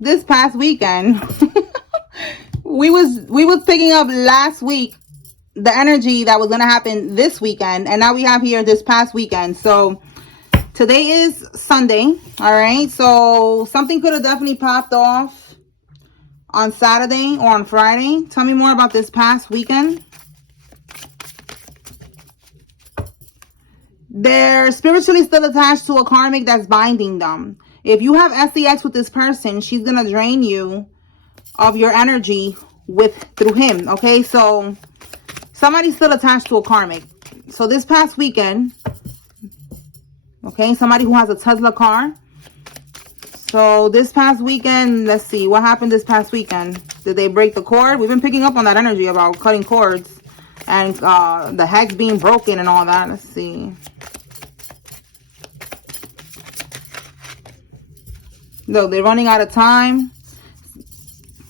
this past weekend. we was picking up last week the energy that was going to happen this weekend, and now we have here this past weekend. So today is Sunday. All right, so something could have definitely popped off on Saturday or on Friday. Tell me more about this past weekend. They're spiritually still attached to a karmic that's binding them. If you have SEX with this person, she's going to drain you of your energy through him. Okay, so somebody's still attached to a karmic. So this past weekend, okay, somebody who has a Tesla car. So this past weekend, let's see, what happened this past weekend? Did they break the cord? We've been picking up on that energy about cutting cords and the hex being broken and all that. Let's see. Look, they're running out of time.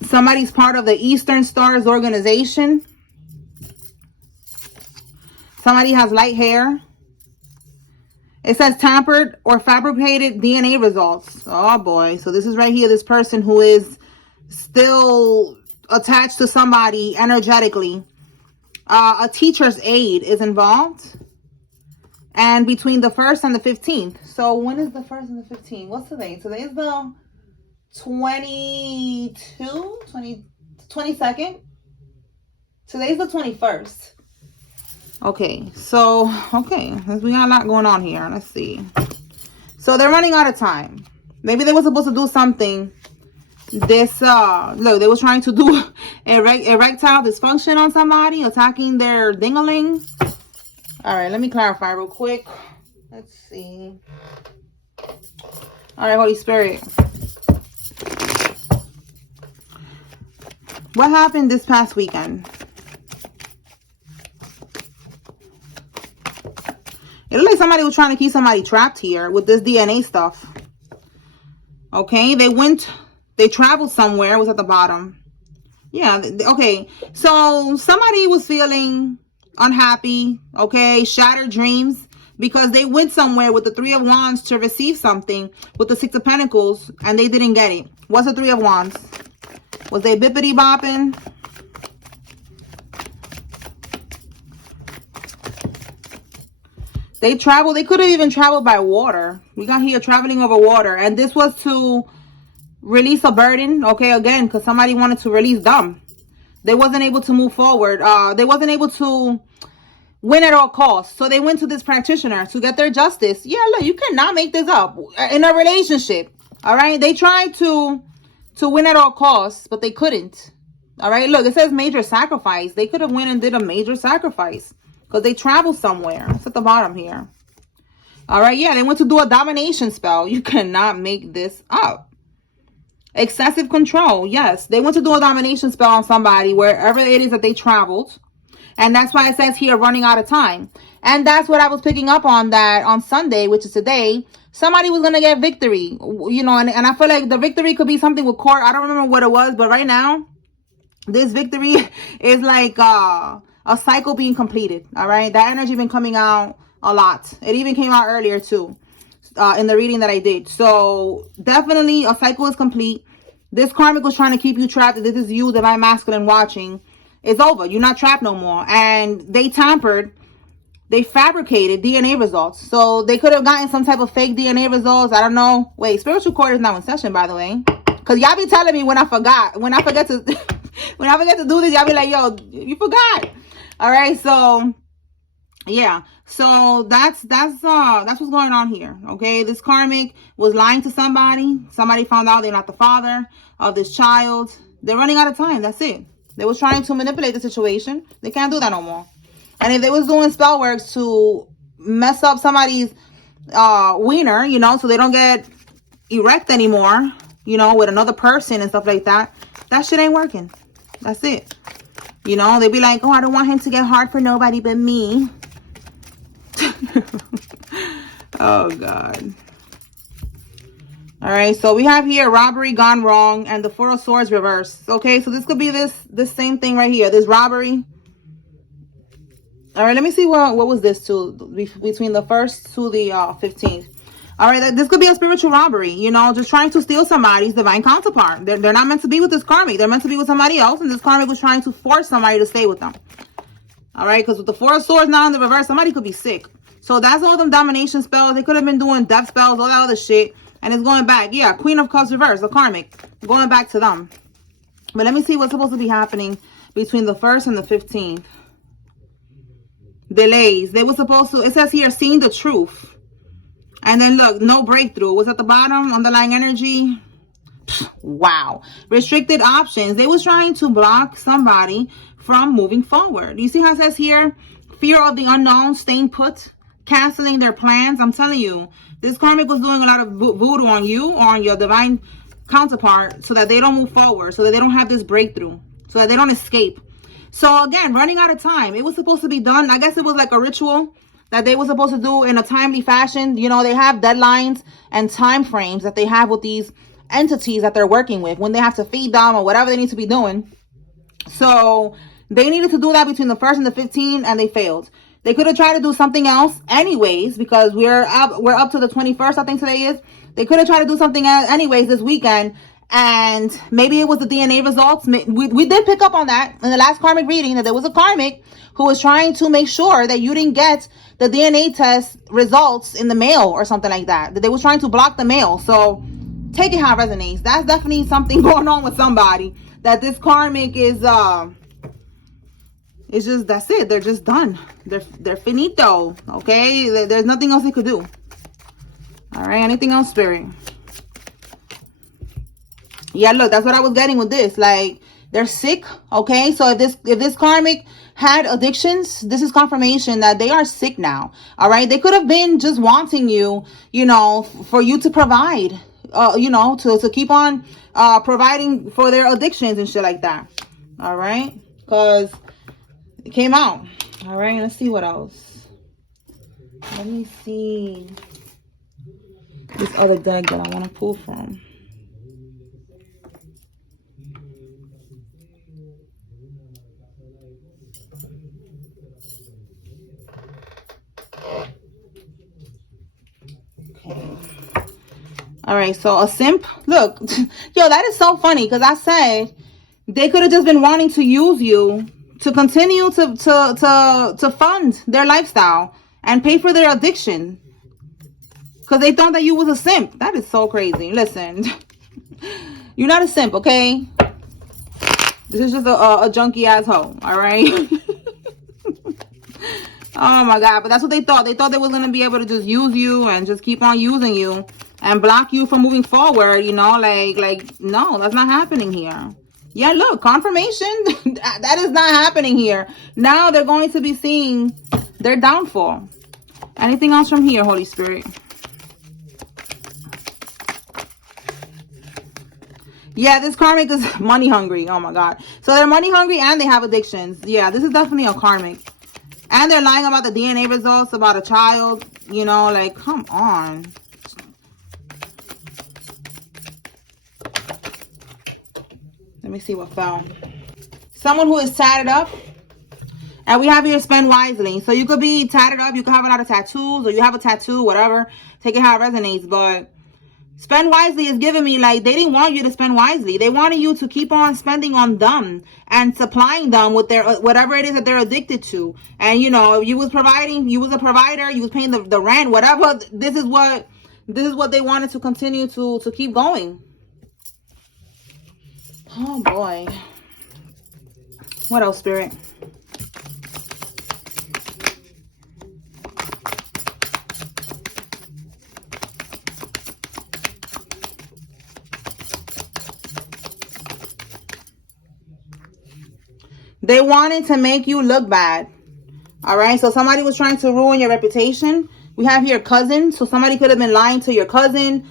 Somebody's part of the Eastern Stars organization. Somebody has light hair. It says tampered or fabricated DNA results. Oh boy. So this is right here. This person who is still attached to somebody energetically. A teacher's aide is involved. And between the 1st and the 15th. So when is the 1st and the 15th? What's today? Today is the 22nd. Today's the 21st. Okay, so, okay, we got a lot going on here. Let's see. So they're running out of time. Maybe they were supposed to do something. This, look, they were trying to do erectile dysfunction on somebody, attacking their ding-a-ling. All right, let me clarify real quick. Let's see. All right, Holy Spirit. What happened this past weekend? It looks like somebody was trying to keep somebody trapped here with this DNA stuff. Okay, they traveled somewhere. It was at the bottom. Yeah, okay. So somebody was feeling unhappy, okay, shattered dreams, because they went somewhere with the 3 of Wands to receive something with the 6 of Pentacles, and they didn't get it. What's the 3 of Wands? Was they bippity bopping? They traveled. They could have even traveled by water. We got here traveling over water, and this was to release a burden, okay, again, because somebody wanted to release them. They wasn't able to move forward. They wasn't able to win at all costs. So they went to this practitioner to get their justice. Yeah, look, you cannot make this up in a relationship. All right. They tried to win at all costs, but they couldn't. All right. Look, it says major sacrifice. They could have went and did a major sacrifice because they traveled somewhere. It's at the bottom here. All right. Yeah, they went to do a domination spell. You cannot make this up. Excessive control. Yes, they went to do a domination spell on somebody wherever it is that they traveled. And that's why it says here running out of time. And that's what I was picking up on, that on Sunday, which is today, somebody was going to get victory. You know, and I feel like the victory could be something with court. I don't remember what it was, but right now, this victory is like a cycle being completed. All right. That energy been coming out a lot. It even came out earlier too. In the reading that I did. So definitely a cycle is complete. This karmic was trying to keep you trapped. If this is you, divine masculine, watching, it's over. You're not trapped no more. And they tampered, they fabricated DNA results. So they could have gotten some type of fake DNA results. I don't know. Wait, spiritual court is now in session, by the way, because y'all be telling me when I forget to when I forget to do this, y'all be like, yo, you forgot. All right, so yeah, so that's what's going on here. Okay, this karmic was lying to somebody. Somebody found out they're not the father of this child. They're running out of time. That's it. They was trying to manipulate the situation. They can't do that no more. And if they was doing spell works to mess up somebody's wiener, you know, so they don't get erect anymore, you know, with another person and stuff like that, that shit ain't working. That's it. You know, they be like, oh, I don't want him to get hard for nobody but me. Oh God. All right, so we have here robbery gone wrong and the 4 of Swords reversed. Okay, so this could be this same thing right here, this robbery. All right, let me see what was this to between the 1st to the 15th. All right, this could be a spiritual robbery, you know, just trying to steal somebody's divine counterpart. They're not meant to be with this karmic. They're meant to be with somebody else, and this karmic was trying to force somebody to stay with them. All right, because with the Four of Swords now in the reverse, somebody could be sick. So that's all them domination spells. They could have been doing death spells, all that other shit. And it's going back. Yeah, Queen of Cups reverse, the karmic. Going back to them. But let me see what's supposed to be happening between the 1st and the 15th. Delays. They were supposed to, it says here, seeing the truth. And then look, no breakthrough. What's at the bottom? Underlying energy. Wow. Restricted options. They was trying to block somebody from moving forward. You see how it says here? Fear of the unknown, staying put, canceling their plans. I'm telling you, this karmic was doing a lot of voodoo on you or on your divine counterpart so that they don't move forward, so that they don't have this breakthrough, so that they don't escape. So again, running out of time. It was supposed to be done. I guess it was like a ritual that they were supposed to do in a timely fashion. You know, they have deadlines and time frames that they have with these entities that they're working with when they have to feed them or whatever they need to be doing. So they needed to do that between the 1st and the 15th, and they failed. They could have tried to do something else anyways, because we're up to the 21st, I think today is. They could have tried to do something else anyways this weekend, and maybe it was the DNA results. We did pick up on that in the last karmic reading, that there was a karmic who was trying to make sure that you didn't get the DNA test results in the mail or something like that. That they was trying to block the mail. So take it how it resonates. That's definitely something going on with somebody. That this karmic is it's just, that's it. They're just done. They're finito. Okay? There's nothing else they could do. All right, anything else, Spirit? Yeah, look, that's what I was getting with this. Like, they're sick. Okay, so if this karmic had addictions, this is confirmation that they are sick now. All right, they could have been just wanting you, you know, for you to provide, you know, to keep on providing for their addictions and shit like that. All right, because it came out. All right, let's see what else. Let me see this other deck that I want to pull from. Okay. All right, so a simp. Look, yo, that is so funny, because I said they could have just been wanting to use you to continue to fund their lifestyle and pay for their addiction, because they thought that you was a simp. That is so crazy. Listen, you're not a simp, okay? This is just a junky ass hoe, all right? Oh my God, but that's what they thought. They thought they was going to be able to just use you and just keep on using you and block you from moving forward, you know? Like no, that's not happening here. Yeah, look, confirmation. That is not happening here. Now they're going to be seeing their downfall. Anything else from here, Holy Spirit? Yeah, this karmic is money hungry. Oh my God. So they're money hungry and they have addictions. Yeah, this is definitely a karmic. And they're lying about the DNA results about a child. You know, like, come on. Let me see what fell. Someone who is tatted up. And we have here spend wisely. So you could be tatted up. You could have a lot of tattoos, or you have a tattoo, whatever. Take it how it resonates. But spend wisely is giving me like they didn't want you to spend wisely. They wanted you to keep on spending on them and supplying them with their whatever it is that they're addicted to. And you know, you was providing, you was a provider, you was paying the rent, whatever. This is what they wanted to continue to keep going. Oh boy. What else, Spirit? They wanted to make you look bad. All right. So somebody was trying to ruin your reputation. We have here cousin. So somebody could have been lying to your cousin.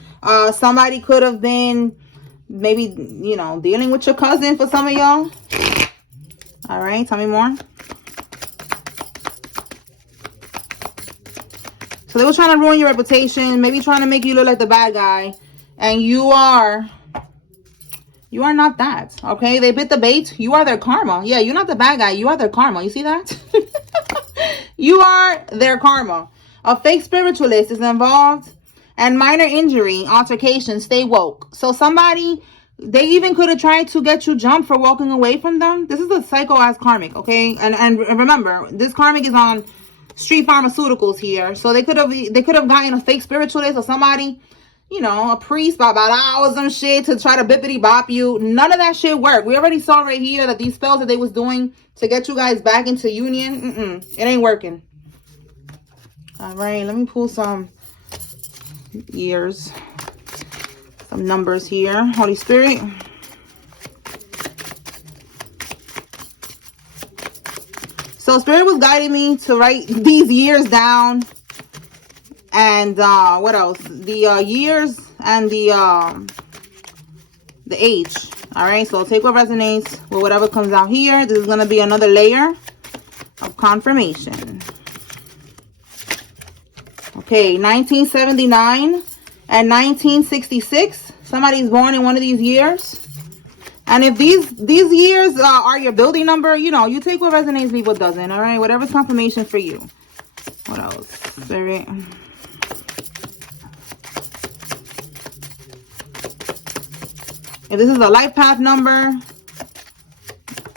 Somebody could have been maybe, you know, dealing with your cousin for some of y'all. All right. Tell me more. So they were trying to ruin your reputation. Maybe trying to make you look like the bad guy. And you are not that, okay? They bit the bait. You are their karma. Yeah, you're not the bad guy. You are their karma. You see that? You are their karma. A fake spiritualist is involved. And minor injury, altercation, stay woke. So somebody, they even could have tried to get you jumped for walking away from them. This is a psycho-ass karmic, okay? And remember, this karmic is on street pharmaceuticals here. So they could have gotten a fake spiritualist or somebody, you know, a priest by about hours and shit to try to bippity bop you. None of that shit worked. We already saw right here that these spells that they was doing to get you guys back into union, it ain't working. All right, let me pull some years, some numbers here. Holy Spirit. So Spirit was guiding me to write these years down. And what else? The years and the age. All right, so take what resonates with whatever comes out here. This is going to be another layer of confirmation. Okay, 1979 and 1966. Somebody's born in one of these years. And if these years are your building number, you know, you take what resonates, leave what doesn't. All right, whatever's confirmation for you. What else? Spirit. If this is a life path number,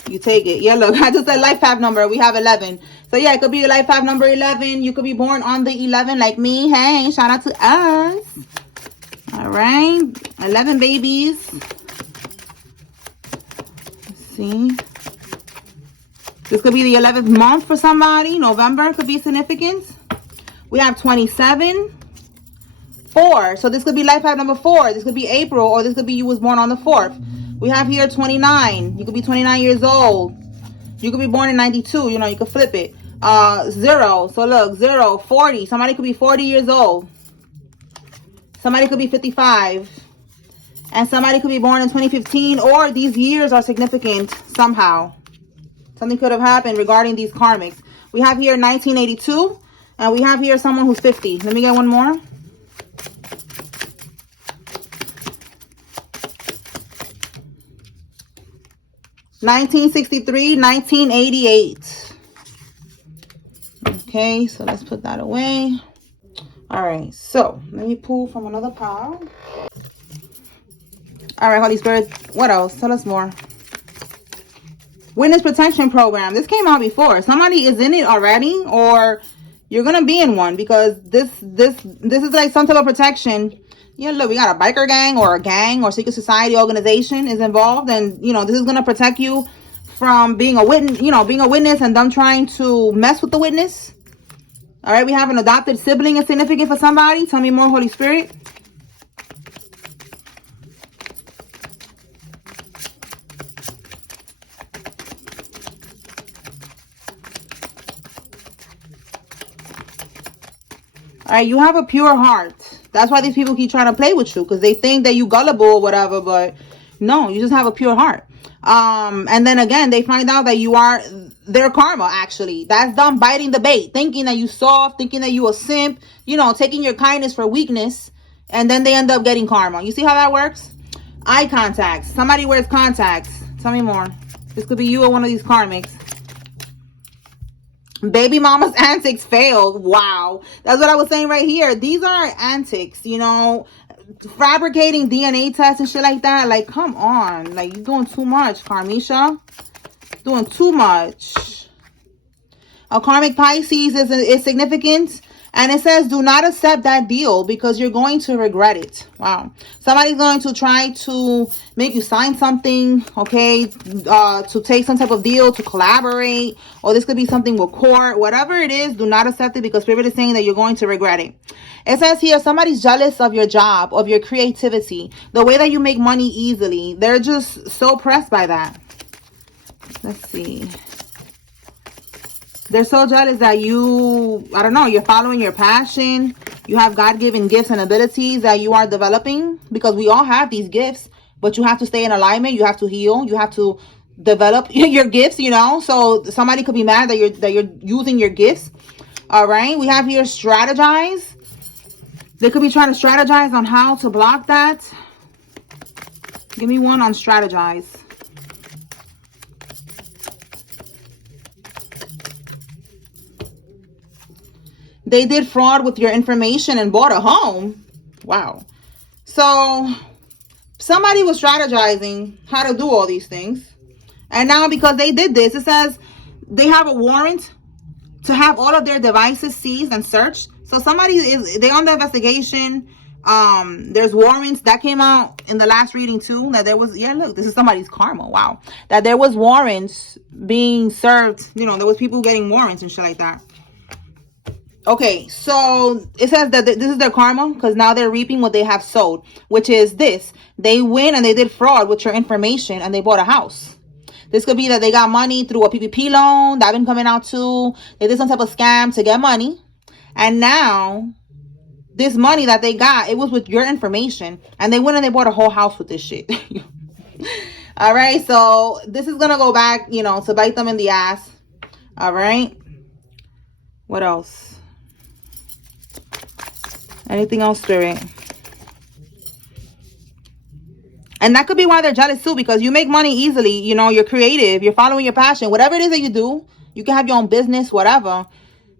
you take it. Yeah, look, I just said life path number. We have 11. So, yeah, it could be your life path number 11. You could be born on the 11 like me. Hey, shout out to us. All right. 11 babies. Let's see. This could be the 11th month for somebody. November could be significant. We have 27. 4. So this could be life path number 4. This could be April, or this could be you was born on the 4th. We have here 29. You could be 29 years old. You could be born in 92. You know, you could flip it. 0. So look, 0, 40. Somebody could be 40 years old. Somebody could be 55. And somebody could be born in 2015, or these years are significant somehow. Something could have happened regarding these karmics. We have here 1982, and we have here someone who's 50. Let me get one more. 1963, 1988. Okay, so let's put that away. All right, so let me pull from another pile. All right, Holy Spirit, what else? Tell us more. Witness protection program. This came out before. Somebody is in it already, or you're gonna be in one, because this is like some type of protection. Yeah, look, we got a biker gang or a gang or secret society organization is involved, and you know, this is gonna protect you from being a witness, you know, being a witness and them trying to mess with the witness. All right, we have an adopted sibling is significant for somebody. Tell me more, Holy Spirit. All right, you have a pure heart. That's why these people keep trying to play with you, because they think that you gullible or whatever, but no, you just have a pure heart. And then again, they find out that you are their karma, actually. That's them biting the bait, thinking that you soft, thinking that you a simp, you know, taking your kindness for weakness, and then they end up getting karma. You see how that works? Eye contacts. Somebody wears contacts. Tell me more. This could be you or one of these karmics. Baby mama's antics failed. Wow. That's what I was saying right here. These are antics, you know, fabricating DNA tests and shit like that. Like, come on. Like, you're doing too much, Karmisha. Doing too much. A karmic Pisces is significant. And it says, do not accept that deal because you're going to regret it. Wow. Somebody's going to try to make you sign something, okay, to take some type of deal, to collaborate, or this could be something with court. Whatever it is, do not accept it because Spirit is saying that you're going to regret it. It says here, somebody's jealous of your job, of your creativity, the way that you make money easily. They're just so pressed by that. Let's see. They're so jealous that you, I don't know, you're following your passion. You have God-given gifts and abilities that you are developing, because we all have these gifts, but you have to stay in alignment. You have to heal. You have to develop your gifts, you know. So somebody could be mad that you're using your gifts. All right. We have here strategize. They could be trying to strategize on how to block that. Give me one on strategize. They did fraud with your information and bought a home. Wow. So somebody was strategizing how to do all these things. And now because they did this, it says they have a warrant to have all of their devices seized and searched. So they're on the investigation. There's warrants that came out in the last reading too, that there was, yeah, look, this is somebody's karma. Wow. That there was warrants being served. You know, there was people getting warrants and shit like that. Okay, so it says that this is their karma because now they're reaping what they have sowed, which is this. They win and they did fraud with your information and they bought a house. This could be that they got money through a PPP loan. That been coming out too. They did some type of scam to get money. And now this money that they got, it was with your information. And they went and they bought a whole house with this shit. All right, so this is going to go back, you know, to bite them in the ass. All right. What else? Anything else, Spirit? And that could be why they're jealous too, because you make money easily. You know, you're creative. You're following your passion. Whatever it is that you do, you can have your own business, whatever.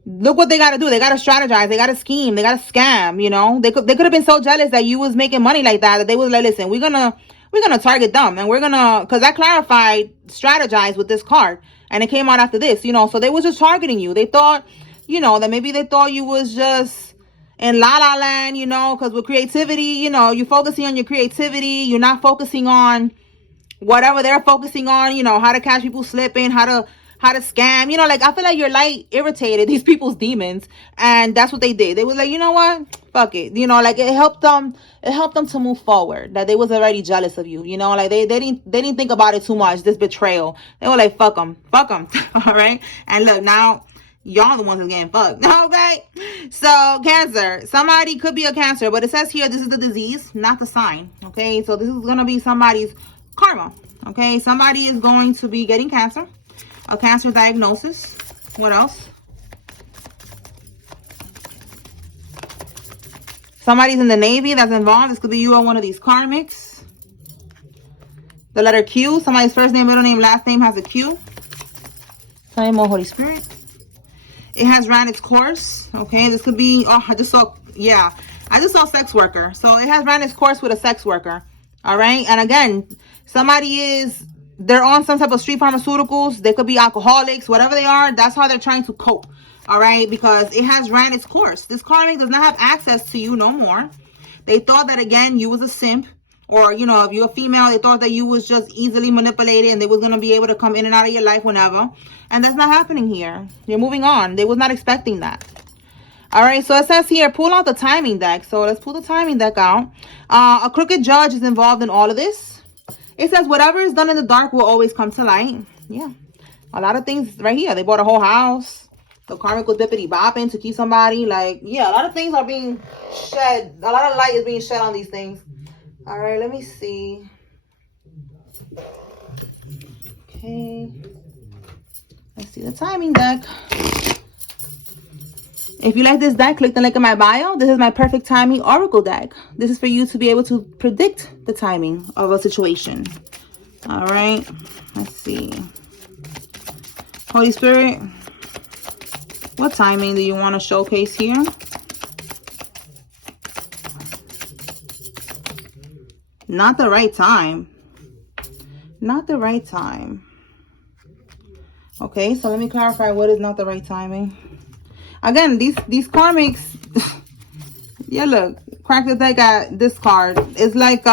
Look what they got to do. They got to strategize. They got to scheme. They got to scam, you know. They could have been so jealous that you was making money like that they was like, listen, we're going to target them. And we're going to, because I clarified strategize with this card. And it came out after this, you know. So they was just targeting you. They thought, you know, that maybe they thought you was just in la la land, you know, because with creativity, you know, you're focusing on your creativity. You're not focusing on whatever they're focusing on, you know, how to catch people slipping, how to scam, you know, like I feel like you're like irritated these people's demons, and that's what they did. They was like, you know what, fuck it, you know, like it helped them to move forward, that they was already jealous of you, you know, like they didn't think about it too much, this betrayal. They were like, fuck them. All right, and look, now y'all the ones who's getting fucked. Okay, so Cancer, somebody could be a Cancer, but it says here this is the disease, not the sign. Okay, so this is gonna be somebody's karma. Okay, somebody is going to be getting cancer, a cancer diagnosis. What else? Somebody's in the Navy that's involved. This could be you or one of these karmics. The letter Q, somebody's first name, middle name, last name has a Q. Sorry, more Holy Spirit. It has ran its course. Okay, this could be, oh, I just saw sex worker. So it has ran its course with a sex worker. All right, and again, they're on some type of street pharmaceuticals. They could be alcoholics, whatever they are. That's how they're trying to cope. All right, because it has ran its course. This karmic does not have access to you no more. They thought that, again, you was a simp, or, you know, if you're a female, they thought that you was just easily manipulated and they was going to be able to come in and out of your life whenever. And that's not happening here. You're moving on. They was not expecting that. All right, so it says here, pull out the timing deck. So let's pull the timing deck out. A crooked judge is involved in all of this. It says whatever is done in the dark will always come to light. Yeah, a lot of things right here. They bought a whole house. The karmic was bippity bopping to keep somebody. Like, yeah, a lot of things are being shed. A lot of light is being shed on these things. All right, let me see. Okay. Let's see the timing deck. If you like this deck, click the link in my bio. This is my perfect timing oracle deck. This is for you to be able to predict the timing of a situation. All right. Let's see. Holy Spirit, what timing do you want to showcase here? Not the right time. Not the right time. Okay, so let me clarify what is not the right timing. Again, these karmics, yeah, look, crack the deck at this card. It's like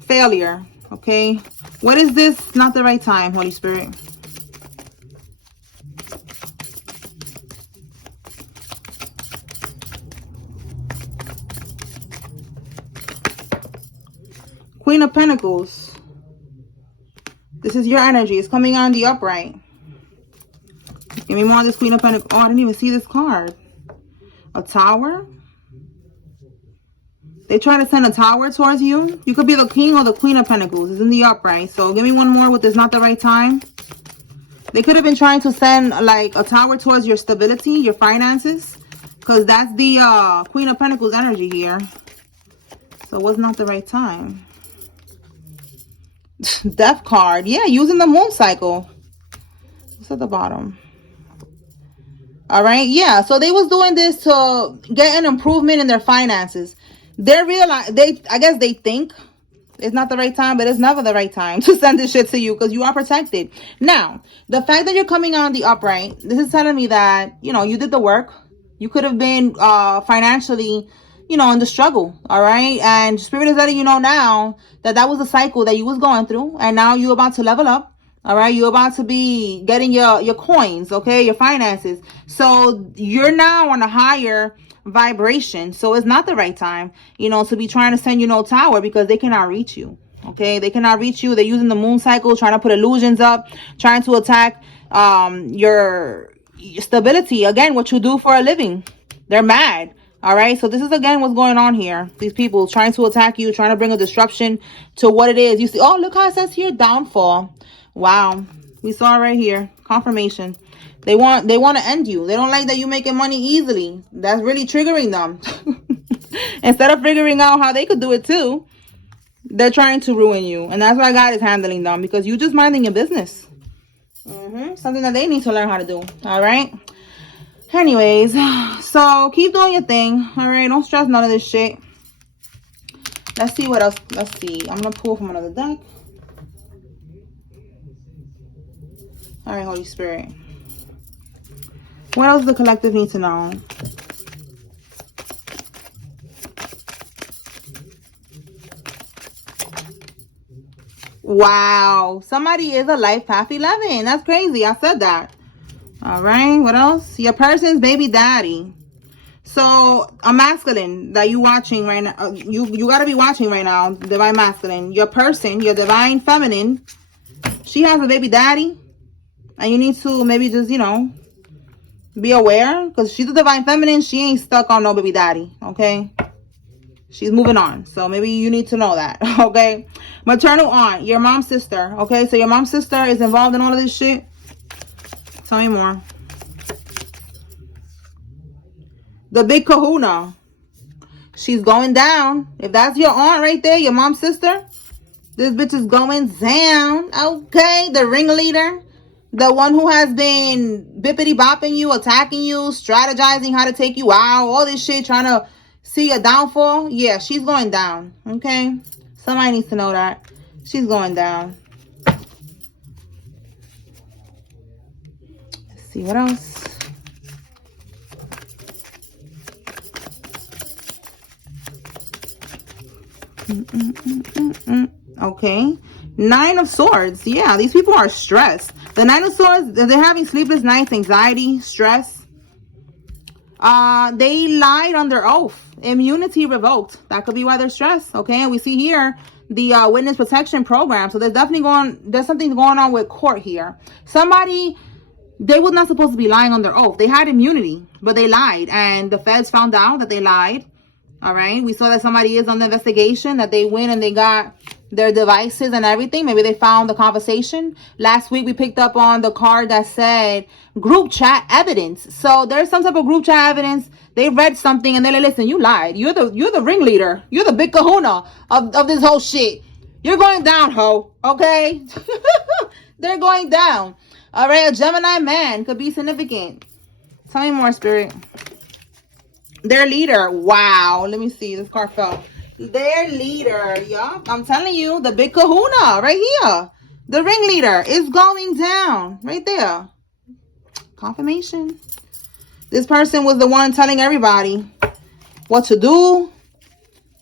failure, okay? What is this? Not the right time, Holy Spirit. Queen of Pentacles. This is your energy. It's coming on the upright. Give me more of this Queen of Pentacles. Oh, I didn't even see this card. A tower. They try to send a tower towards you. You could be the King or the Queen of Pentacles. It's in the upright. So give me one more with this not the right time. They could have been trying to send like a tower towards your stability, your finances. Because that's the Queen of Pentacles energy here. So what's not the right time? Death card. Yeah, using the moon cycle. What's at the bottom? All right. Yeah. So they was doing this to get an improvement in their finances. I guess they think it's not the right time, but it's never the right time to send this shit to you because you are protected. Now, the fact that you're coming on the upright, this is telling me that, you did the work. You could have been financially, in the struggle. All right. And Spirit is letting you know now that that was a cycle that you was going through. And now you're about to level up. All right. You're about to be getting your coins. Okay. Your finances. So you're now on a higher vibration. So it's not the right time, to be trying to send you no tower because they cannot reach you. Okay. They cannot reach you. They're using the moon cycle, trying to put illusions up, trying to attack your stability. Again, what you do for a living. They're mad. All right. So this is again what's going on here. These people trying to attack you, trying to bring a disruption to what it is. You see, oh, look how it says here, downfall. Wow. We saw it right here. Confirmation. They want to end you. They don't like that you making money easily. That's really triggering them. Instead of figuring out how they could do it too, they're trying to ruin you. And that's why God is handling them, because you just minding your business. Something that they need to learn how to do. All right. Anyways, so keep doing your thing. All right. Don't stress none of this shit. Let's see what else. Let's see. I'm going to pull from another deck. All right, Holy Spirit. What else does the collective need to know? Wow. Somebody is a life path 11. That's crazy. I said that. All right. What else? Your person's baby daddy. So a masculine that you watching right now. You got to be watching right now. Divine masculine. Your person, your divine feminine. She has a baby daddy. And you need to maybe just, be aware. Because she's a divine feminine. She ain't stuck on no baby daddy. Okay. She's moving on. So maybe you need to know that. Okay. Maternal aunt. Your mom's sister. Okay. So your mom's sister is involved in all of this shit. Tell me more. The big kahuna. She's going down. If that's your aunt right there, your mom's sister, this bitch is going down. Okay. The ringleader. The one who has been bippity bopping you, attacking you, strategizing how to take you out, all this shit, trying to see a downfall. Yeah, she's going down. Okay. Somebody needs to know that. She's going down. Let's see what else. Okay. 9 of Swords. Yeah, these people are stressed. The 9 of Swords, they're having sleepless nights, anxiety, stress. They lied on their oath. Immunity revoked. That could be why they're stressed. Okay, and we see here the witness protection program. So there's something going on with court here. They were not supposed to be lying on their oath. They had immunity, but they lied. And the feds found out that they lied. All right. We saw that somebody is on the investigation, that they went and they got their devices and everything. Maybe they found the conversation. Last week, we picked up on the card that said group chat evidence. So there's some type of group chat evidence. They read something and they're like, listen, you lied. You're the ringleader. You're the big kahuna of this whole shit. You're going down, ho. Okay. They're going down. All right. A Gemini man could be significant. Tell me more, Spirit. Their leader. Wow. Let me see. This card fell. Their leader. Yeah. I'm telling you. The big kahuna right here. The ringleader is going down. Right there. Confirmation. This person was the one telling everybody what to do.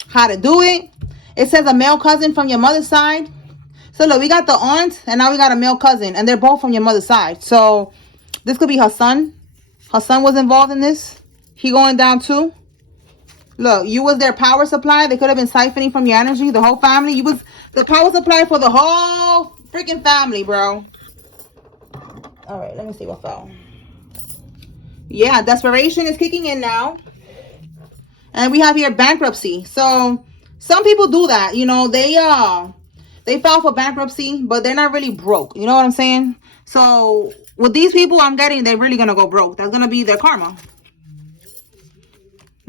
How to do it. It says a male cousin from your mother's side. So look, we got the aunt and now we got a male cousin. And they're both from your mother's side. So this could be her son. Her son was involved in this. He going down too. Look, you was their power supply. They could have been siphoning from your energy. The whole family. You was the power supply for the whole freaking family, bro. All right, let me see what fell. Yeah, desperation is kicking in now. And we have here bankruptcy. So some people do that. You know, they file for bankruptcy, but they're not really broke. You know what I'm saying? So with these people, I'm getting they're really going to go broke. That's going to be their karma.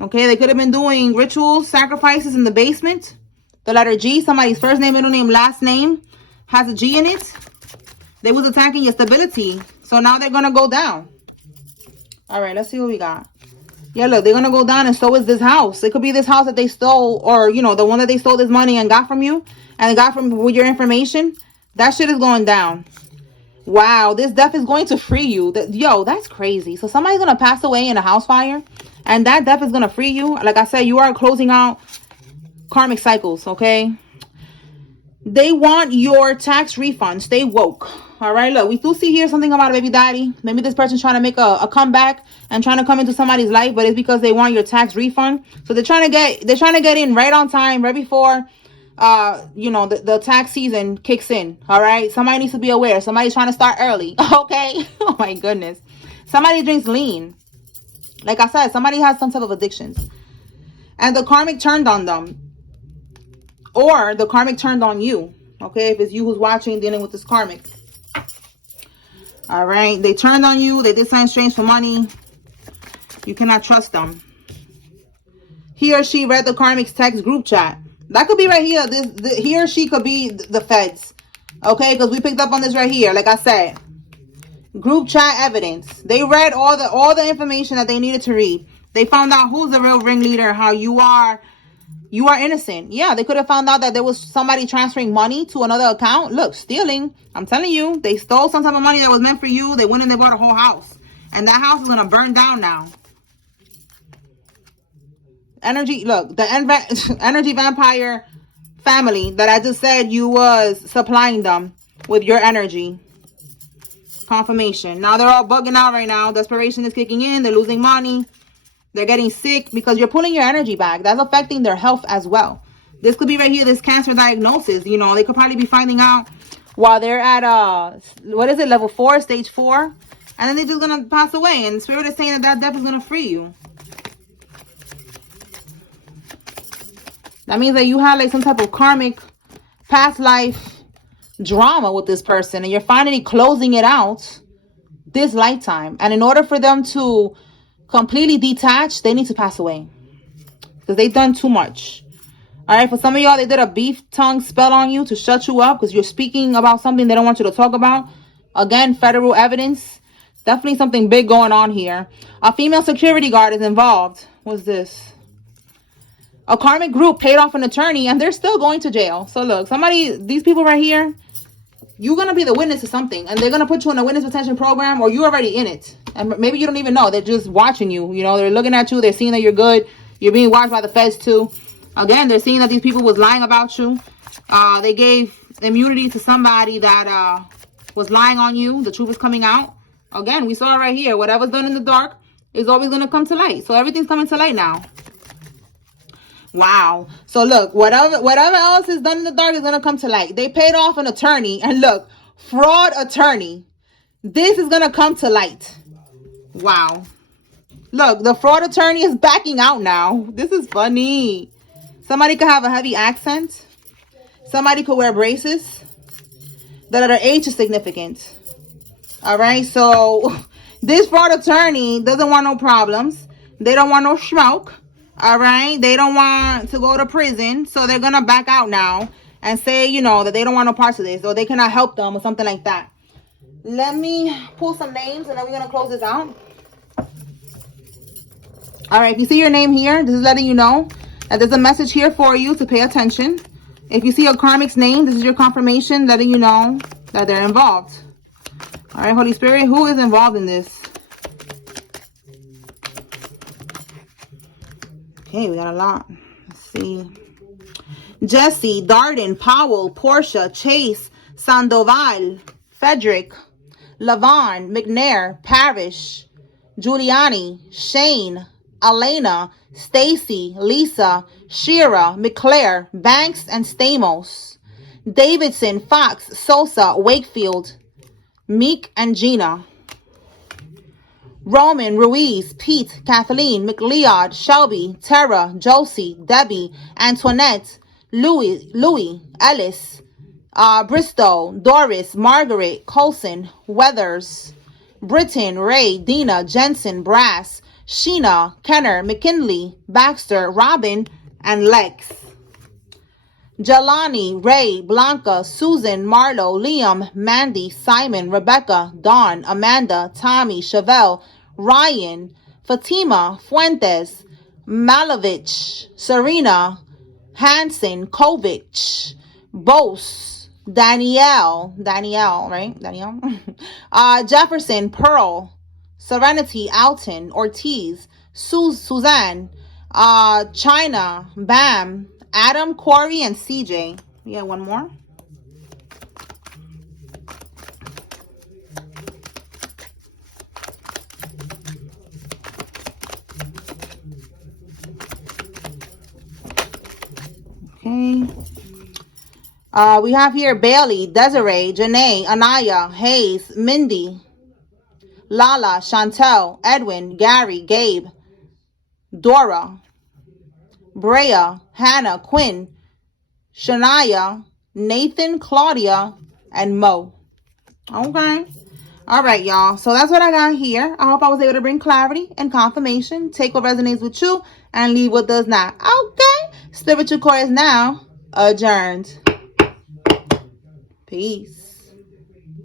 Okay, they could have been doing rituals, sacrifices in the basement. The letter G, somebody's first name, middle name, last name has a G in it. They was attacking your stability. So now they're going to go down. All right, let's see what we got. Yeah, look, they're going to go down, and so is this house. It could be this house that they stole, or, you know, the one that they stole this money and got from you and got from with your information. That shit is going down. Wow, this death is going to free you. Yo, that's crazy. So somebody's going to pass away in a house fire, and that death is going to free you. Like I said, you are closing out karmic cycles, okay? They want your tax refund. Stay woke. All right, look, we do see here something about a baby daddy. Maybe this person's trying to make a comeback and trying to come into somebody's life, but it's because they want your tax refund. So they're trying to get in right on time, right before you know, the tax season kicks in. All right, somebody needs to be aware. Somebody's trying to start early. Okay. Oh my goodness. Somebody drinks lean. Like I said, somebody has some type of addictions, and the karmic turned on them, or the karmic turned on you. Okay, if it's you who's watching, dealing with this karmic. All right, they turned on you. They did something strange for money. You cannot trust them. He or she read the karmic's text group chat. That could be right here. He or she could be the feds. Okay, because we picked up on this right here. Like I said, group chat evidence. They read all the information that they needed to read. They found out who's the real ringleader, how you are innocent. Yeah, they could have found out that there was somebody transferring money to another account. Look, stealing. I'm telling you, they stole some type of money that was meant for you. They went and they bought a whole house. And that house is going to burn down now. Energy, look, the energy vampire family that I just said you was supplying them with your energy. Confirmation. Now they're all bugging out right now. Desperation is kicking in. They're losing money. They're getting sick because you're pulling your energy back. That's affecting their health as well. This could be right here, this cancer diagnosis. You know, they could probably be finding out while they're at, what is it, level 4, stage 4. And then they're just going to pass away. And Spirit is saying that death is going to free you. That means that you had like some type of karmic past life drama with this person. And you're finally closing it out this lifetime. And in order for them to completely detached, they need to pass away because they've done too much. All right, for some of y'all, they did a beef tongue spell on you to shut you up because you're speaking about something they don't want you to talk about. Again, federal evidence. Definitely something big going on here. A female security guard is involved. What's this? A karmic group paid off an attorney and they're still going to jail. So look, these people right here, you're going to be the witness to something, and they're going to put you in a witness protection program, or you're already in it. And maybe you don't even know. They're just watching you. You know, they're looking at you. They're seeing that you're good. You're being watched by the feds too. Again, they're seeing that these people was lying about you. They gave immunity to somebody that was lying on you. The truth is coming out. Again, we saw it right here. Whatever's done in the dark is always going to come to light. So everything's coming to light now. Wow. So look, whatever else is done in the dark is going to come to light. They paid off an attorney, and look, fraud attorney. This is going to come to light. Wow. Look, the fraud attorney is backing out now. This is funny. Somebody could have a heavy accent. Somebody could wear braces. That their age is significant. All right. So this fraud attorney doesn't want no problems. They don't want no smoke. All right, they don't want to go to prison, so they're gonna back out now and say, you know, that they don't want no parts of this, or they cannot help them, or something like that. Let me pull some names, and then we're gonna close this out. All right, if you see your name here, this is letting you know that there's a message here for you to pay attention. If you see a karmic's name, this is your confirmation letting you know that they're involved. All right, Holy Spirit, who is involved in this? Okay, we got a lot. Let's see. Jesse, Darden, Powell, Portia, Chase, Sandoval, Frederick, Lavon, McNair, Parrish, Giuliani, Shane, Elena, Stacy, Lisa, Shira, McClare, Banks, and Stamos, Davidson, Fox, Sosa, Wakefield, Meek, and Gina. Roman, Ruiz, Pete, Kathleen, McLeod, Shelby, Tara, Josie, Debbie, Antoinette, Louis, Ellis, Bristow, Doris, Margaret, Colson, Weathers, Britton, Ray, Dina, Jensen, Brass, Sheena, Kenner, McKinley, Baxter, Robin, and Lex. Jelani, Ray, Blanca, Susan, Marlo, Liam, Mandy, Simon, Rebecca, Dawn, Amanda, Tommy, Chevelle, Ryan, Fatima, Fuentes, Malovich, Serena, Hansen, Kovic, Bose, Danielle, right? Danielle. Jefferson, Pearl, Serenity, Alton, Ortiz, Suzanne, China, Bam, Adam, Corey, and CJ. Yeah, one more. Okay. We have here Bailey, Desiree, Janae, Anaya, Hayes, Mindy, Lala, Chantel, Edwin, Gary, Gabe, Dora, Brea, Hannah, Quinn, Shania, Nathan, Claudia, and Mo. Okay. All right, y'all. So that's what I got here. I hope I was able to bring clarity and confirmation. Take what resonates with you and leave what does not. Okay. Spiritual Core is now adjourned. Peace.